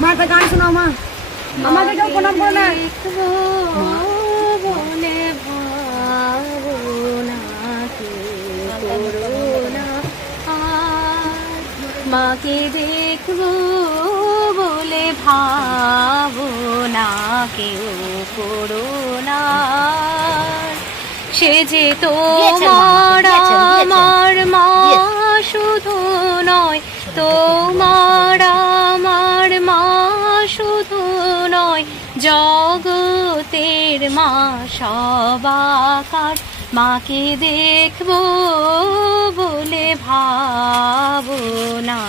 মা একটা গান শোনাও মা। আমাকে কেউ প্রণাম করে না না মাকে দেখব বলে ভাবো না কেউ করোনা সে যে তোমার জগতের মা সবাকার, মাকে দেখব বলে ভাবো না,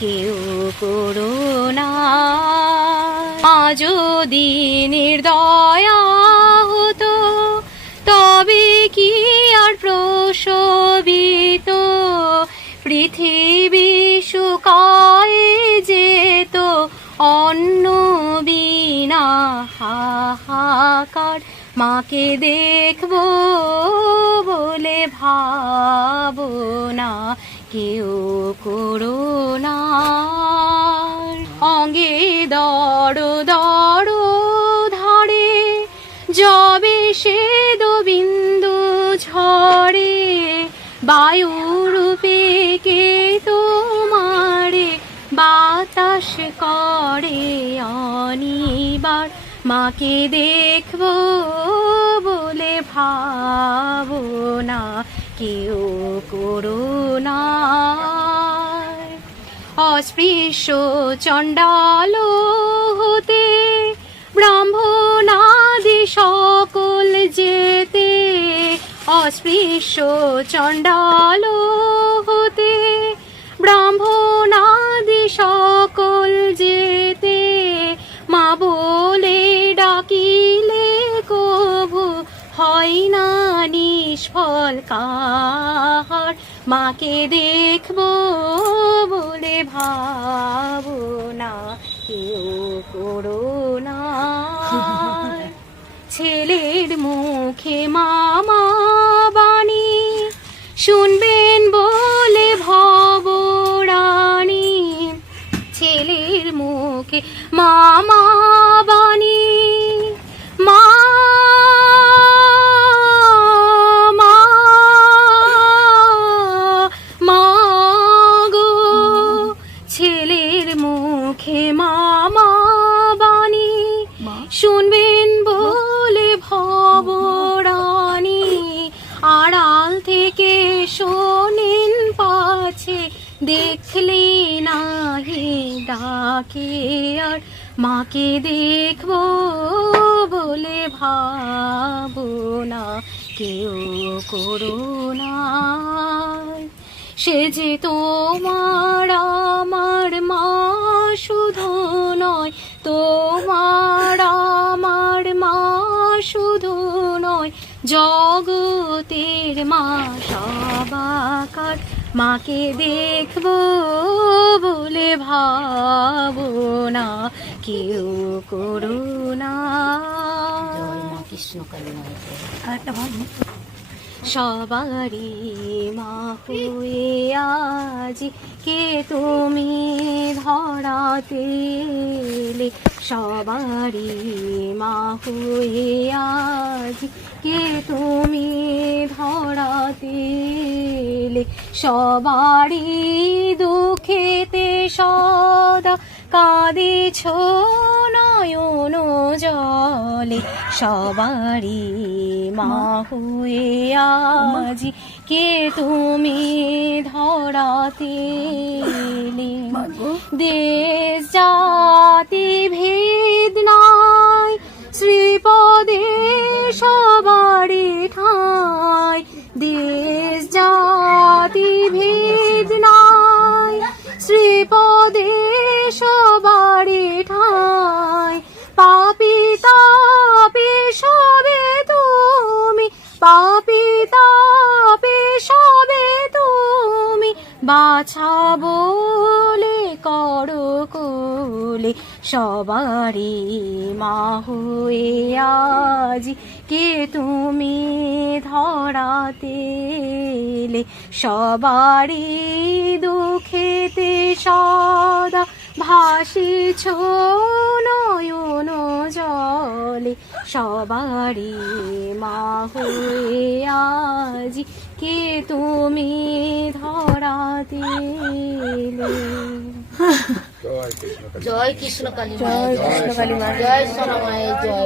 কেউ করোনা মা যদি নির্দয়া হতো, তবে কি আর প্রসবিত পৃথিবী শুকায় যেত অন্য মাকে দেখব বলে ভাবো না, কেউ করো না অঙ্গে দড় দড় ধারে, যবে সে বিন্দু ঝরে, বায়ুরূপে কে তোমারে বাতাস করে অনিবার মাকে দেখব বলে ভাবো না, কেউ করোনা অস্পৃশ্য চণ্ডাল হতে ব্রাহ্মণাদি সকল যেতে, অস্পৃশ্য চণ্ডাল হতে ব্রাহ্মণাদি নিষ্ফল কাহার মাকে দেখব বলে ভাবো না কেউ করো না। ছেলের মুখে মামা বাণী শুনবেন বলে ভবরানী ছেলের মুখে মামা বাণী ডাকে আর মাকে দেখব বলে ভাবো না কেউ করোনা সে যে তোমার আমার মা শুধু নয়, তোমার আমার মা শুধু নয়, জগতের মা সবাকার মাকে দেখব বলে ভাব না কেউ করোনা কৃষ্ণ সবারি সবারই মা হয়ে আজ কে তুমি ধরাতে এলে? সবারই মা হয়ে আজ কে তুমি ধরাতে এলে? সবারই দুঃখেতে সদা কাঁদিছ নয়ন জলে সবারই মা হয়ে আজি কে তুমি ধরাতে? দেশ জাতি বাছা বলে, করো কোলে, সবারই মা হয়ে আজ। কে তুমি ধরাতে এলে? সবারই দুঃখেতে সদা ভাসিছ নয়ন জলে। সবারই মা হয়ে আজি। কে তুমি ধরা দিলে জয় কৃষ্ণ কালী জয় কৃষ্ণ কালী মা। জয় সোনা জয়।